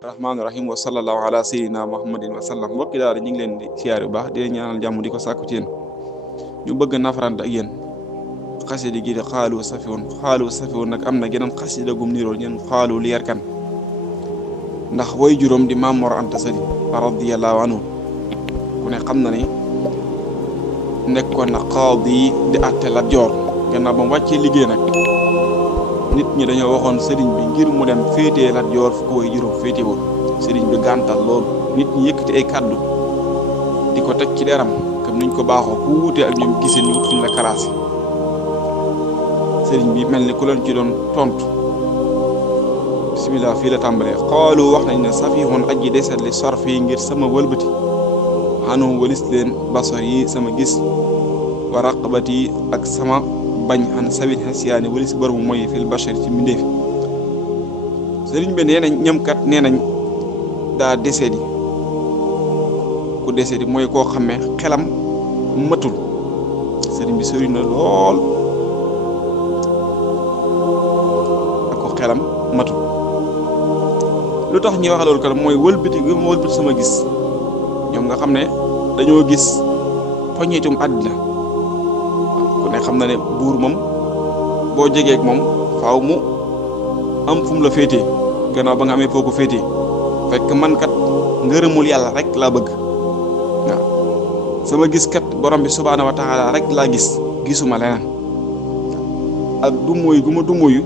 rahmaani rahim wa sallallahu ala sayyidina muhammadin wa sallam mbokki daal ñu ngi leen di siyaare bu baax di leen ñaanal jàmm di ko sàkku ci yéen ñu bëgg nafarante ak yéen xasida gi di xaalu safiwoon nag am na geneen xasida gum nirool ñeen xaalu li yarkan ndax way juróom di Maam Mor Anta Sali radiyallahu anhu ku ne xam na ne nekkoon na qaadi di àtte Lat Joor gannaaw ba mu wàccee liggéey nag nit ñi dañoo waxoon sëriñ bi ngir mu dem féetee Lat Joor fu ko way juróom féete woon sëriñ bi gàntal loolu nit ñi yëkkati ay kàddu di ko teg ci deram comme niñ ko baaxoo ku wuutee ak ñoom gisee ni fuñ la kalaasi sëriñ bi mel ni ku leen ci doon tontu bismillah fii la tàmbalee xoolu wax nañ ne safihun aji deset li sorfi ngir sama wëlbati xanu walis leen basar yi sama gis wa raqabati ak sama bañ an sawit xasiyaani walis bër bu mooy fil bashar ci mbindéef sëriñ bi nee nañ ñoom kat nee nañ daa desedi ku desedi mooy koo xamee xelam matul sëriñ bi sori na lool ak ko xelam matul lu tax ñuy wax loolu kat mooy wëlbati gi ma wëlbati sama gis ñoom nga xam ne dañoo gis poñetum àddina ku ne xam na ne buur moom boo jegee ak moom faaw mu am fu mu la féetee gannaaw ba nga amee foo ko féetee fekk man kat ngërëmul yàlla rek laa bëgg waaw sama gis kat borom bi subhaanahu wa taala rek laa gisuma leneen ak du mooy gu ma du mooyu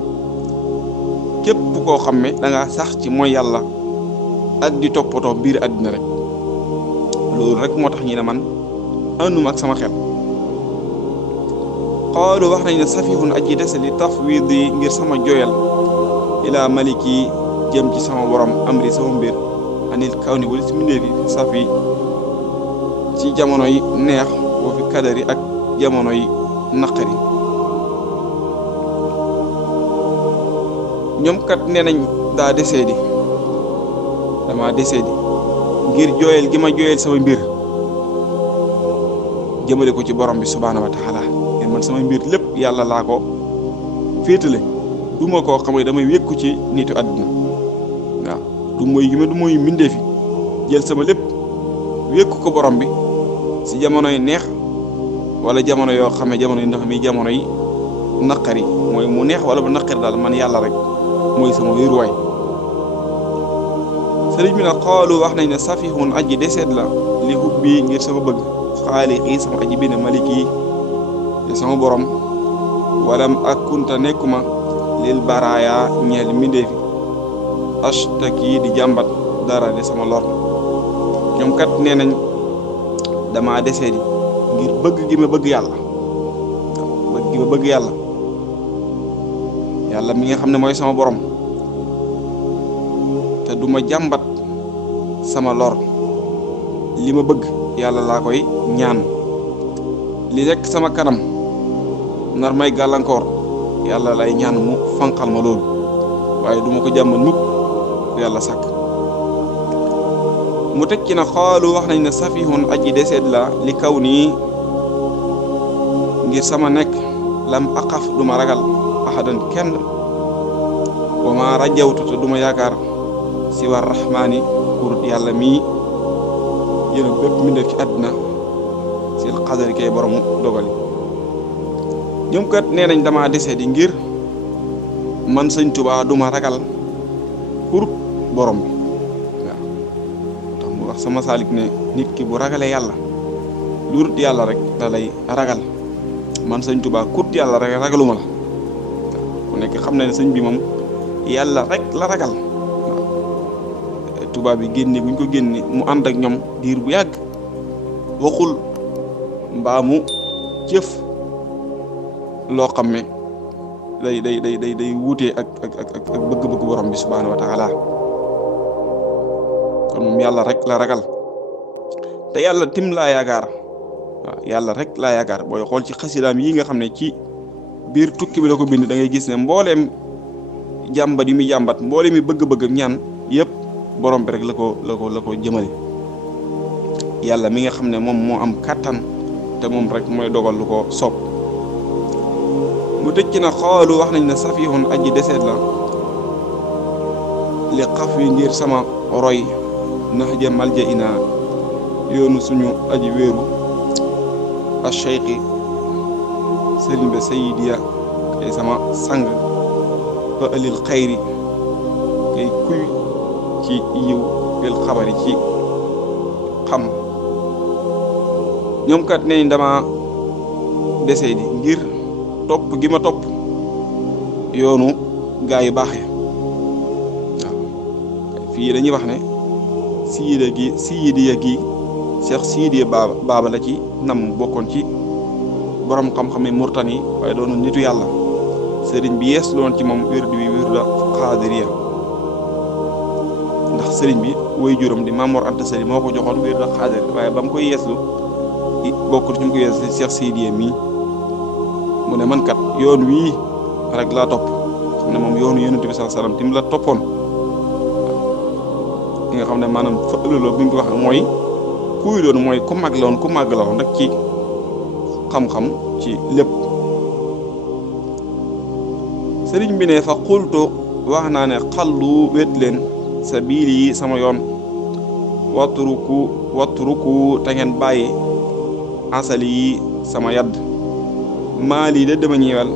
képp koo xam ne da nga sax ci mooy yàlla ak di toppatoo biir àddina rek loolu rek moo tax ñi ne man ànduma ak sama xel xoolu wax nañ ne safihun aji dese li tafwidi ngir sama joyal ila maliki jëm ci sama borom amri sama mbir anil kaw ni wala si mbindee fi safi ci jamono yi neex boo fi kadari ak jamono yi naqari ñoom kat nee nañ daa desee di dama desee di ngir jooyal gi ma jooyal sama mbir jëmale ko ci borom bi subhaanahu wa taala ngeen man sama mbir lépp yàlla laa ko féetale du ma koo xam ne damay wékku ci nitu àdduna waaw du mooy gi ma du mooy mbindee fi jël sama lépp wékku ko borom bi si jamono yi neex wala jamono yoo xam ne jamono yi ndax mi jamono yi naqari mooy mu neex wala bu naqari daal man yàlla rek mooy sama wéeruwaay sëriñ bi nag xoolu wax nañ ne safihun aji deseet la li hubbi ngir sama bëgg xaaliqi sama aji bi ne maliki te sama borom walam ak kunta nekkuma lil baraaya ñeel mbindeefi ashtaki di jàmbat dara de sama lor ñoom kat nee nañ dama desee di ngir bëgg gi ma bëgg yàlla bëgg gi ma bëgg yàlla yàlla mi nga xam ne mooy sama borom te duma jàmbat sama lor li ma bëgg yàlla laa koy ñaan li nekk sama kanam nar may gàllankoor yàlla lay ñaan mu fanqal ma loolu waaye duma ko jàmbat mukk yàlla sàkk mu teg ci na xoolu wax nañ ne safihun aji deseet la li kaw nii ngir sama nekk lam aqaf duma ragal ahadan kenn wa ma rajawtu te duma yaakaar si war rahmaani kurut yàlla mii yéen a bépp mi def ci àddina si xadari kay boromu dogali ñoom kat nee nañ dama desee di ngir man sëñ Tuubaa duma ragal kurut borom bi waaw tax mu wax sama saalik ne nit ki bu ragalee yàlla lu rut yàlla rek da lay ragal man sëñ Tuubaa kurut yàlla rek ragaluma la ku nekk xam na ne sëñ bi moom yàlla rek la ragal tubaab bi génne buñ ko génne mu ànd ak ñoom diir bu yàgg waxul mbaa mu jëf loo xam ne day wuutee ak bëgg-bëgg borom bi subhaanahu wa taala kon moom yàlla rek la ragal te yàlla tim laa yaakaar waaw yàlla rek laa yaakaar booy xool ci xasidaam yi nga xam ne ci biir tukki bi la ko bind da ngay gis ne mbooleem jàmbat yi muy jàmbat mbooleem yi bëgg-bëgg ñaan yëpp borom bi rek la ko jëmale yàlla mi nga xam ne moom moo am kàttan te moom rek mooy dogal lu ko soob mu tëj ci na xoolu wax nañ ne safihun aji deseet la li xaf wi ngir sama roy nax ja malja ina yoonu suñu aji wéeru a cheikhi sëriñ ba sayidiya kay sama sang ba ëlil xayri kay kuy ci yiw fil xabari ci xam ñoom kat nee dama desee di ngir topp gi ma topp yoonu gaa yu baaxee waaw fii dañuy wax ne siidiya gi Cheikh Siidiya baaba la ci nam bokkoon ci borom xam-xam yi murtani waaye doonu nitu yàlla sëriñ bi yees loon ci moom wirdu wi wirda xaadiriya ndax sëriñ bi woy juróom di Mamoor Anta Sali moo ko joxoon wirda xaadir waaye ba mu koy yeeslu bokkul ci mu ko yees Cheikh Siidiya mii mu ne man kat yoon wii rek laa topp xam ne moom yoonu Yonent bi sallallahu alayhi wasallam tim la toppoon li nga xam ne maanaam fa ëllëloo bi ñu ko wax mooy kuy doon mooy ku màgg la woon rek ci xam-xam ci lépp sëriñ bi ne fa xultu wax naa ne xallu wét leen sabiili yi sama yoon watruku te ngeen bàyyi asali yi sama yadd maali de dama ñëwal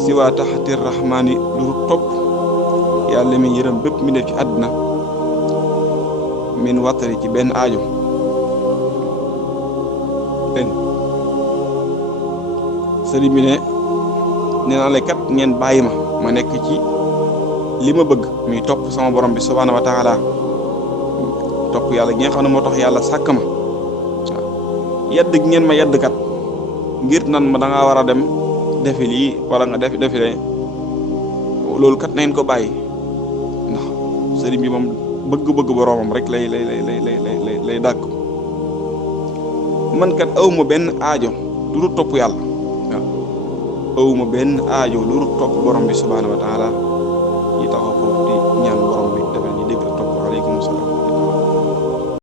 si waa taxati rahmaani lu topp yàlla mi yërëm bépp mi def ci àddina min wattari ci benn aajo sëriñ bi ne nee naa la kat ngeen bàyyi ma nekk ci li ma bëgg muy topp sama borom bi subhaanahu wa taala topp yàlla gi nga xam ne moo tax yàlla sàkk ma waaw yedd gi ngeen ma yedd kat ngir nan ma da ngaa war a dem defi lii wala nga defi loolu kat na ngeen ko bàyyi ndax sëriñ bi moom bëgg-bëgg boromam rek lay dàgg man kat awma benn aajo lu dul topp yàlla waaw awma benn aajo lu dul topp borom bi subhaanahu wa taala yi taxaw foofu